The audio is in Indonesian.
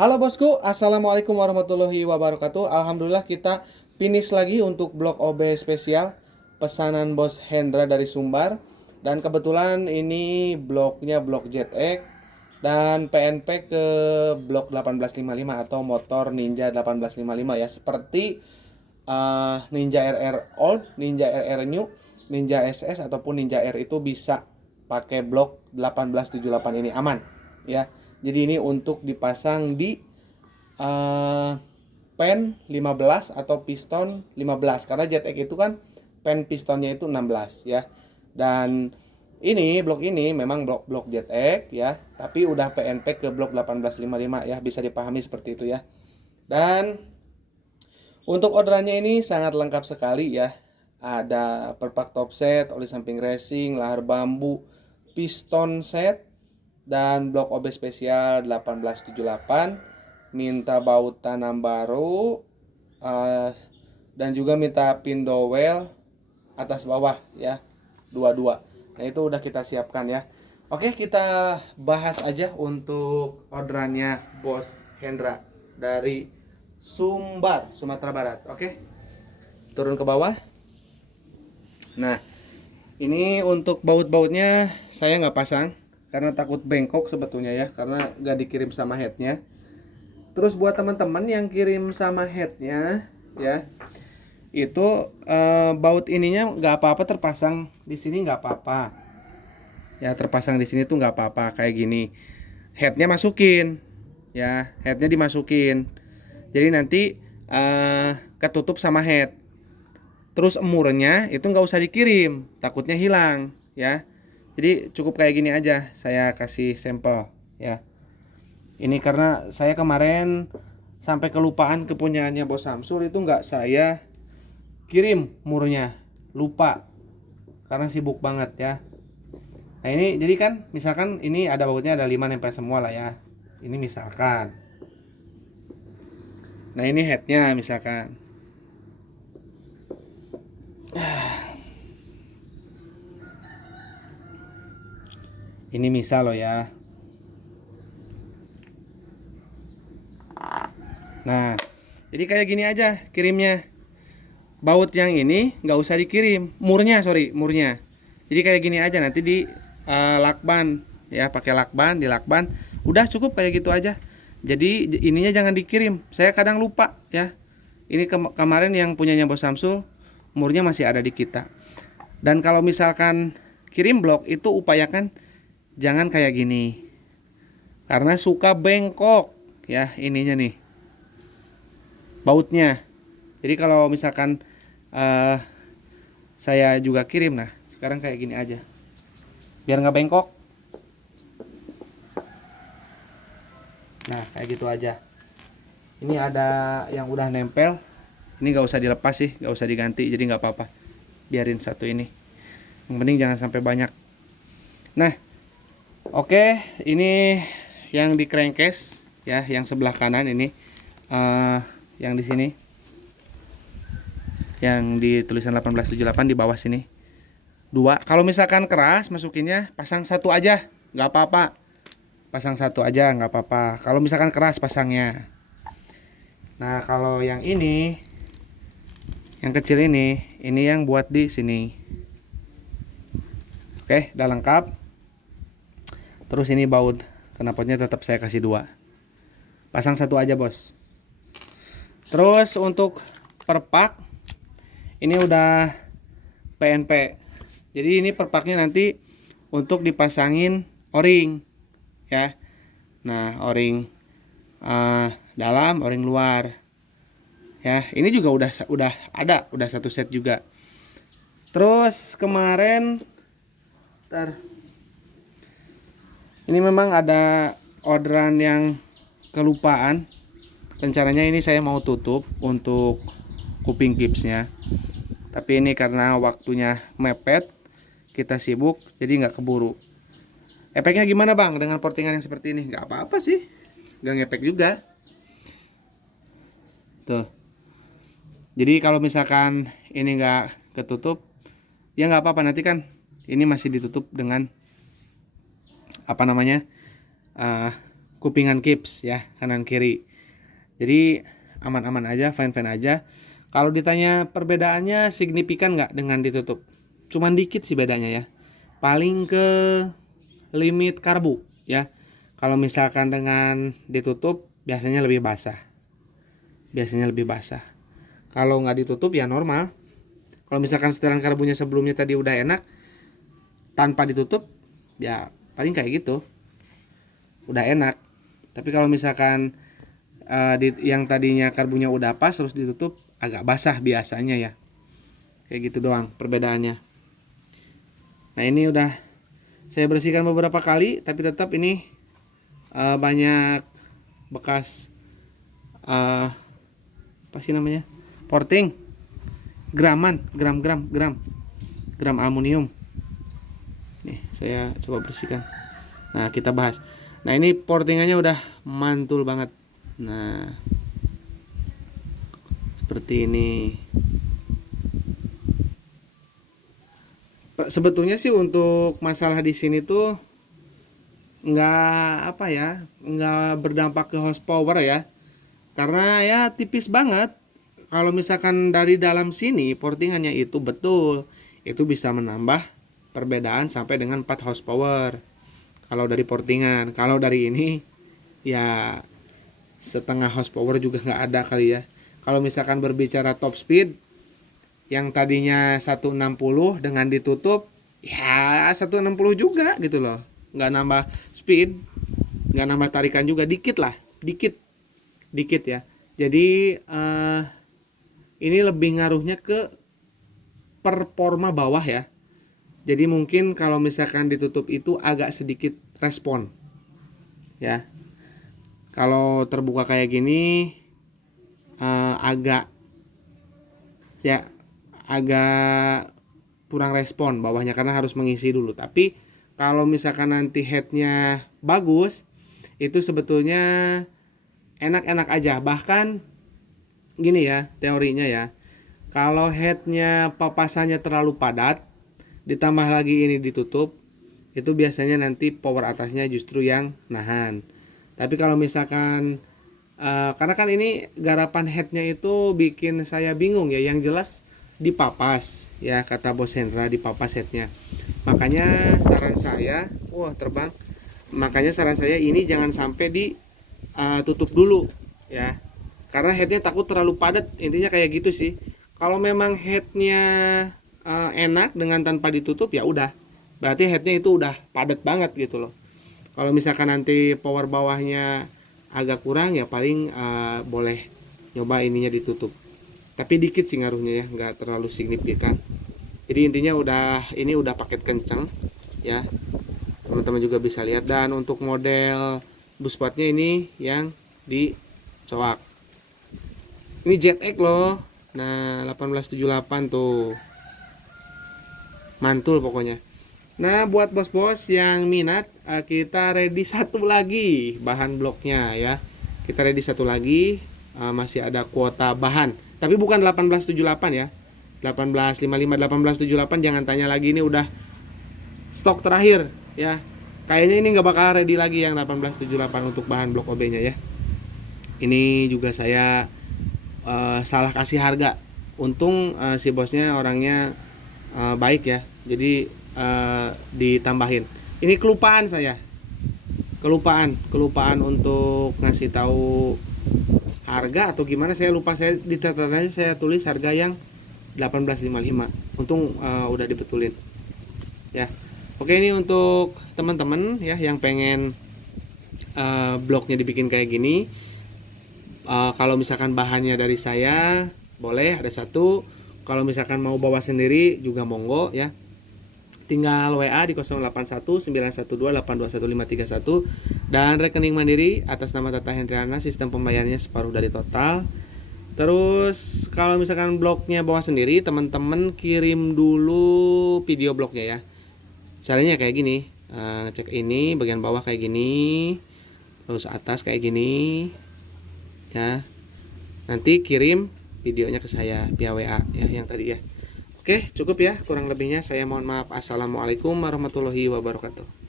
Halo bosku, assalamualaikum warahmatullahi wabarakatuh. Alhamdulillah kita finish lagi untuk blok OB spesial pesanan bos Hendra dari Sumbar. Dan kebetulan ini bloknya blok ZX dan PNP ke blok 1855 atau motor Ninja 1855 ya. Seperti Ninja RR Old, Ninja RR New, Ninja SS ataupun Ninja R itu bisa pakai blok 1878 ini aman ya. Jadi ini untuk dipasang di uh, pen 15 atau piston 15 karena ZX itu kan pen pistonnya itu 16 ya. Dan ini blok ini memang blok ZX ya, tapi udah PNP ke blok 1855 ya, bisa dipahami seperti itu ya. Dan untuk orderannya ini sangat lengkap sekali ya. Ada perpak top set, oli samping racing, lahar bambu, piston set, dan blok OB spesial 1878. Minta baut tanam baru, eh, dan juga minta pin dowel atas bawah ya, dua-dua. Nah itu udah kita siapkan ya. Oke, kita bahas aja untuk orderannya bos Hendra dari Sumbar, Sumatera Barat. Oke, turun ke bawah. Nah, ini untuk baut-bautnya saya nggak pasang karena takut bengkok sebetulnya ya, karena nggak dikirim sama headnya. Terus buat teman-teman yang kirim sama headnya ya, itu baut ininya nggak apa-apa terpasang di sini, nggak apa-apa ya, terpasang di sini tuh nggak apa-apa kayak gini. Headnya masukin ya, headnya dimasukin. Jadi nanti ketutup sama head. Terus emurnya itu nggak usah dikirim, takutnya hilang ya. Jadi cukup kayak gini aja, saya kasih sampel ya. Ini karena saya kemarin sampai kelupaan kepunyaannya Bos Samsul, itu nggak saya kirim murnya, lupa karena sibuk banget ya. Nah ini jadi kan misalkan ini ada bautnya ada 5 nempel semua lah ya. Ini misalkan. Nah ini headnya misalkan. Ini misal loh ya. Nah, jadi kayak gini aja kirimnya. Baut yang ini nggak usah dikirim, murnya. Jadi kayak gini aja nanti di lakban ya, pakai lakban, di lakban. Udah cukup kayak gitu aja. Jadi ininya jangan dikirim. Saya kadang lupa ya. Ini kemarin yang punyanya Bos Samsul, murnya masih ada di kita. Dan kalau misalkan kirim blok itu upayakan jangan kayak gini. Karena suka bengkok ya ininya nih, bautnya. Jadi kalau misalkan uh, saya juga kirim, nah sekarang kayak gini aja biar nggak bengkok. Nah kayak gitu aja. Ini ada yang udah nempel, ini nggak usah dilepas sih, nggak usah diganti, jadi nggak apa-apa, biarin satu ini, yang penting jangan sampai banyak. Nah oke, ini yang di crankcase ya, yang sebelah kanan ini, yang di sini yang di tulisan 1878 di bawah sini dua. Kalau misalkan keras masukinnya pasang satu aja nggak apa-apa, pasang satu aja nggak apa-apa kalau misalkan keras pasangnya. Nah kalau yang ini, yang kecil ini yang buat di sini. Oke, udah lengkap. Terus ini baut knalpotnya tetap saya kasih dua, pasang satu aja bos. Terus untuk perpak ini udah PNP. Jadi ini perpaknya nanti untuk dipasangin o-ring ya. Nah o-ring dalam, o-ring luar ya. Ini juga udah ada, udah satu set juga. Terus kemarin ini memang ada orderan yang kelupaan. Rencananya ini saya mau tutup untuk kuping gipsnya, tapi ini karena waktunya mepet, kita sibuk jadi nggak keburu. Efeknya gimana bang dengan portingan yang seperti ini? Nggak apa-apa sih, nggak ngefek juga tuh. Jadi kalau misalkan ini nggak ketutup ya nggak apa-apa, nanti kan ini masih ditutup dengan apa namanya, kupingan kips ya, kanan kiri. Jadi aman-aman aja, fine-fine aja. Kalau ditanya perbedaannya signifikan nggak dengan ditutup? Cuman dikit sih bedanya ya. Paling ke limit karbu ya. Kalau misalkan dengan ditutup biasanya lebih basah. Kalau nggak ditutup ya normal. Kalau misalkan setelan karbunya sebelumnya tadi udah enak, tanpa ditutup ya paling kayak gitu, udah enak. Tapi kalau misalkan yang tadinya karbunya udah pas terus ditutup agak basah biasanya ya. Kayak gitu doang perbedaannya. Nah ini udah saya bersihkan beberapa kali, tapi tetap ini banyak bekas apa sih namanya, porting, gram aluminium. Nih saya coba bersihkan. Nah kita bahas. Nah ini portingannya udah mantul banget. Nah seperti ini. Sebetulnya sih untuk masalah di sini tuh nggak apa ya, nggak berdampak ke horsepower ya, karena ya tipis banget. Kalau misalkan dari dalam sini portingannya itu betul, itu bisa menambah perbedaan sampai dengan 4 horsepower kalau dari portingan. Kalau dari ini ya setengah horsepower juga nggak ada kali ya. Kalau misalkan berbicara top speed, yang tadinya 160 dengan ditutup ya 160 juga gitu loh, nggak nambah speed, nggak nambah tarikan juga, dikit ya. Jadi ini lebih ngaruhnya ke performa bawah ya. Jadi mungkin kalau misalkan ditutup itu agak sedikit respon ya. Kalau terbuka kayak gini agak kurang respon bawahnya karena harus mengisi dulu. Tapi kalau misalkan nanti headnya bagus, itu sebetulnya enak-enak aja. Bahkan gini ya teorinya ya, kalau headnya papasannya terlalu padat ditambah lagi ini ditutup, itu biasanya nanti power atasnya justru yang nahan. Tapi kalau misalkan karena kan ini garapan headnya itu bikin saya bingung ya, yang jelas dipapas ya, kata Bos Hendra dipapas headnya. Makanya saran saya, makanya saran saya ini jangan sampai ditutup dulu ya, karena headnya takut terlalu padat, intinya kayak gitu sih. Kalau memang headnya enak dengan tanpa ditutup ya udah, berarti headnya itu udah padat banget gitu loh. Kalau misalkan nanti power bawahnya agak kurang ya paling boleh nyoba ininya ditutup. Tapi dikit sih ngaruhnya ya, nggak terlalu signifikan. Jadi intinya ini udah paket kencang ya, teman-teman juga bisa lihat. Dan untuk model buspatnya ini yang di coak, ini ZX loh. Nah 1878 tuh, mantul pokoknya. Nah buat bos-bos yang minat, kita ready satu lagi bahan bloknya ya. Kita ready satu lagi, masih ada kuota bahan. Tapi bukan 1878 ya. 1855, 1878 jangan tanya lagi, ini udah stok terakhir ya. Kayaknya ini nggak bakal ready lagi yang 1878 untuk bahan blok OB-nya ya. Ini juga saya salah kasih harga. Untung si bosnya orangnya baik ya. Jadi ditambahin. Ini kelupaan saya. Kelupaan untuk ngasih tahu harga atau gimana saya lupa. Saya di catatannya saya tulis harga yang 1855. Untung udah dibetulin. Ya. Oke, ini untuk teman-teman ya yang pengen bloknya dibikin kayak gini. Kalau misalkan bahannya dari saya boleh ada satu. Kalau misalkan mau bawa sendiri juga monggo ya. Tinggal WA di 081912821531 dan rekening mandiri atas nama Tata Hendriana, sistem pembayarannya separuh dari total. Terus kalau misalkan bloknya bawa sendiri, teman-teman kirim dulu video bloknya ya. Caranya kayak gini, ngecek ini bagian bawah kayak gini, terus atas kayak gini ya. Nanti kirim videonya ke saya via WA ya yang tadi ya. Oke, cukup ya kurang lebihnya. Saya mohon maaf. Assalamualaikum warahmatullahi wabarakatuh.